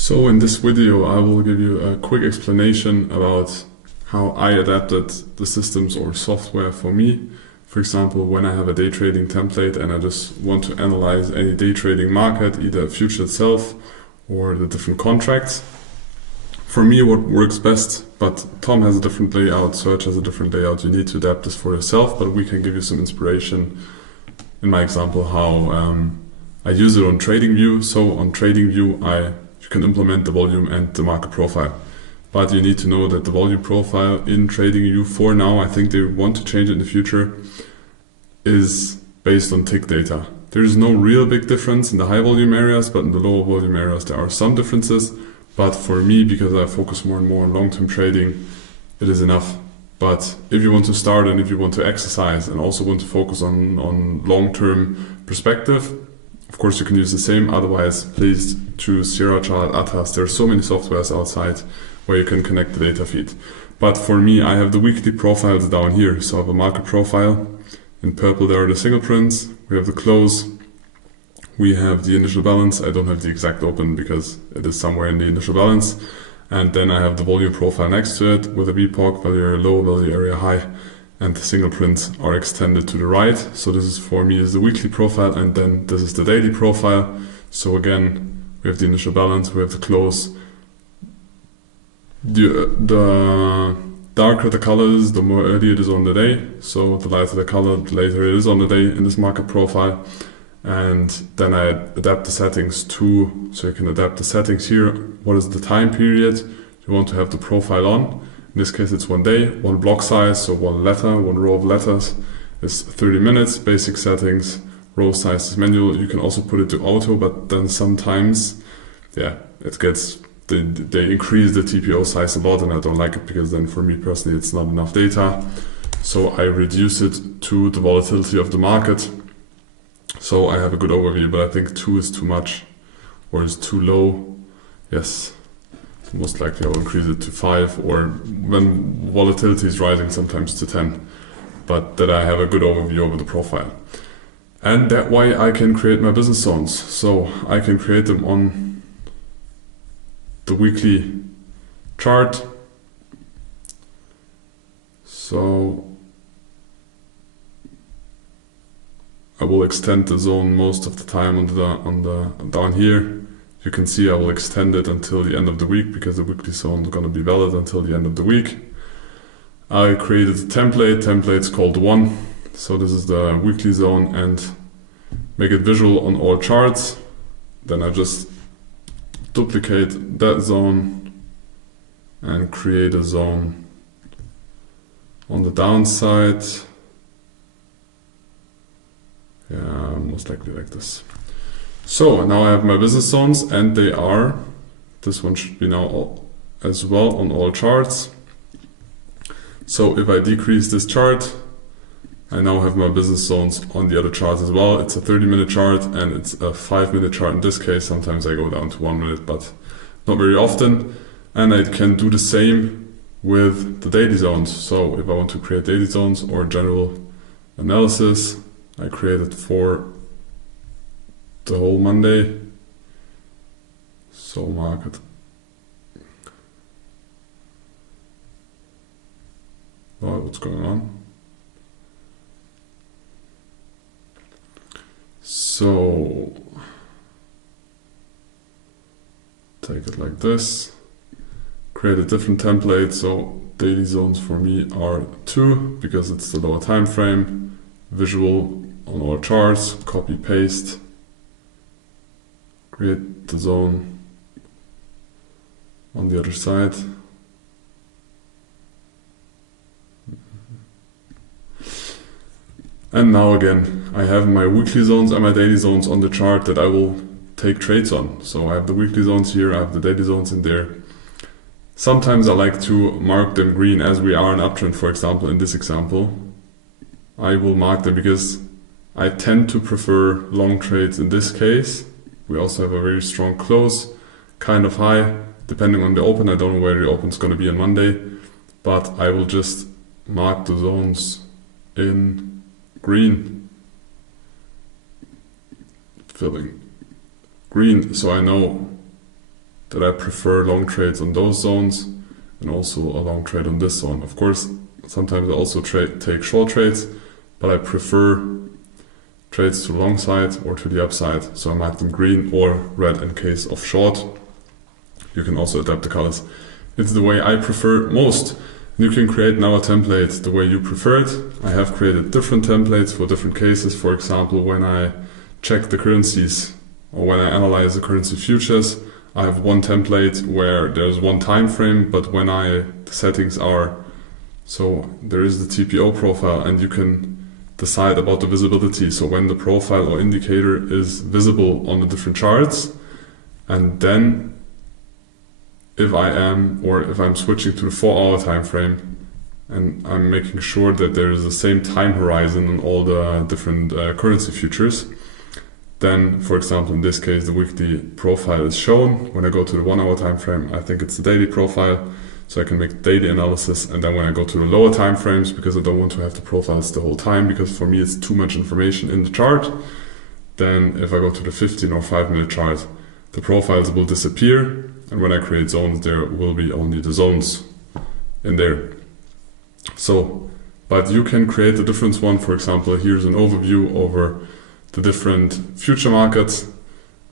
So in this video I will give you a quick explanation about how I adapted the systems or software for me. For example, when I have a day trading template and I just want to analyze any day trading market, either a future itself or the different contracts. For me what works best, but Tom has a different layout, Serge has a different layout, you need to adapt this for yourself, but we can give you some inspiration in my example how I use it on TradingView. So on TradingView you can implement the volume and the market profile. But you need to know that the volume profile in TradingView for now, I think they want to change it in the future, is based on tick data. There is no real big difference in the high volume areas, but in the lower volume areas there are some differences. But for me, because I focus more and more on long-term trading, it is enough. But if you want to start and if you want to exercise and also want to focus on long-term perspective, of course you can use the same. Otherwise, please choose Sierra Chart, Atas. There are so many softwares outside where you can connect the data feed. But for me, I have the weekly profiles down here. So I have a market profile. In purple there are the single prints. We have the close. We have the initial balance. I don't have the exact open because it is somewhere in the initial balance. And then I have the volume profile next to it with a VPOC, value area low, value area high. And the single prints are extended to the right. So this is for me is the weekly profile, and then this is the daily profile. So again, we have the initial balance, we have the close. The darker the color is, the more early it is on the day. So the lighter the color, the later it is on the day in this market profile. And then I adapt the settings too. So you can adapt the settings here. What is the time period you want to have the profile on? In this case it's 1 day, 1 block size, so 1 letter, 1 row of letters is 30 minutes, basic settings, row size is manual. You can also put it to auto, but then sometimes, it gets, they increase the TPO size a lot and I don't like it because then for me personally it's not enough data. So I reduce it to the volatility of the market. So I have a good overview, but I think 2 is too much or is too low. Yes. Most likely I will increase it to 5, or when volatility is rising sometimes to 10, but that I have a good overview over the profile. And that way I can create my business zones. So I can create them on the weekly chart. So I will extend the zone most of the time on the down here. You can see I will extend it until the end of the week because the weekly zone is going to be valid until the end of the week. I created a template's called 1. So this is the weekly zone and make it visual on all charts. Then I just duplicate that zone and create a zone on the downside. Yeah, most likely like this. So now I have my business zones and they are, this one should be now as well on all charts. So if I decrease this chart, I now have my business zones on the other charts as well. It's a 30-minute chart and it's a 5-minute chart in this case. Sometimes I go down to 1 minute, but not very often. And I can do the same with the daily zones. So if I want to create daily zones or general analysis, I create it for the whole Monday. So market. Oh, what's going on? So take it like this. Create a different template. So daily zones for me are 2 because it's the lower time frame. Visual on all charts. Copy paste. Create the zone on the other side. And now again, I have my weekly zones and my daily zones on the chart that I will take trades on. So I have the weekly zones here, I have the daily zones in there. Sometimes I like to mark them green as we are in uptrend, for example, in this example. I will mark them because I tend to prefer long trades in this case. We also have a very strong close, kind of high, depending on the open. I don't know where the open is going to be on Monday, but I will just mark the zones in green, filling green, so I know that I prefer long trades on those zones and also a long trade on this zone. Of course, sometimes I also take short trades, but I prefer trades to the long side or to the upside. So I mark them green or red in case of short. You can also adapt the colors. It's the way I prefer most. You can create now a template the way you prefer it. I have created different templates for different cases. For example, when I check the currencies or when I analyze the currency futures, I have one template where there's one time frame, but when the settings are, so there is the TPO profile and you can decide about the visibility. So when the profile or indicator is visible on the different charts, and then if I'm switching to the 4-hour time frame and I'm making sure that there is the same time horizon on all the different currency futures, then, for example, in this case, the weekly profile is shown. When I go to the 1-hour time frame, I think it's the daily profile, so I can make daily analysis. And then when I go to the lower time frames, because I don't want to have the profiles the whole time, because for me it's too much information in the chart, then if I go to the 15 or 5-minute chart, the profiles will disappear. And when I create zones, there will be only the zones in there. So, but you can create a different one. For example, here's an overview over the different future markets.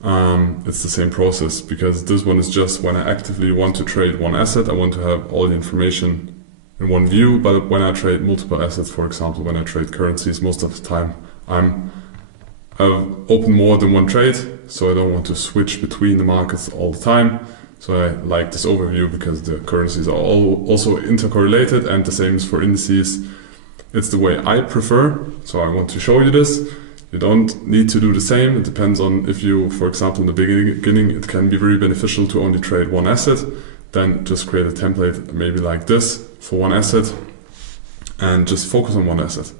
It's the same process, because this one is just when I actively want to trade one asset, I want to have all the information in one view. But when I trade multiple assets, for example, when I trade currencies, most of the time I've opened more than one trade, so I don't want to switch between the markets all the time. So I like this overview because the currencies are all also intercorrelated, and the same is for indices. It's the way I prefer, so I want to show you this. You don't need to do the same. It depends on if you, for example, in the beginning, it can be very beneficial to only trade one asset. Then just create a template maybe like this for one asset and just focus on one asset.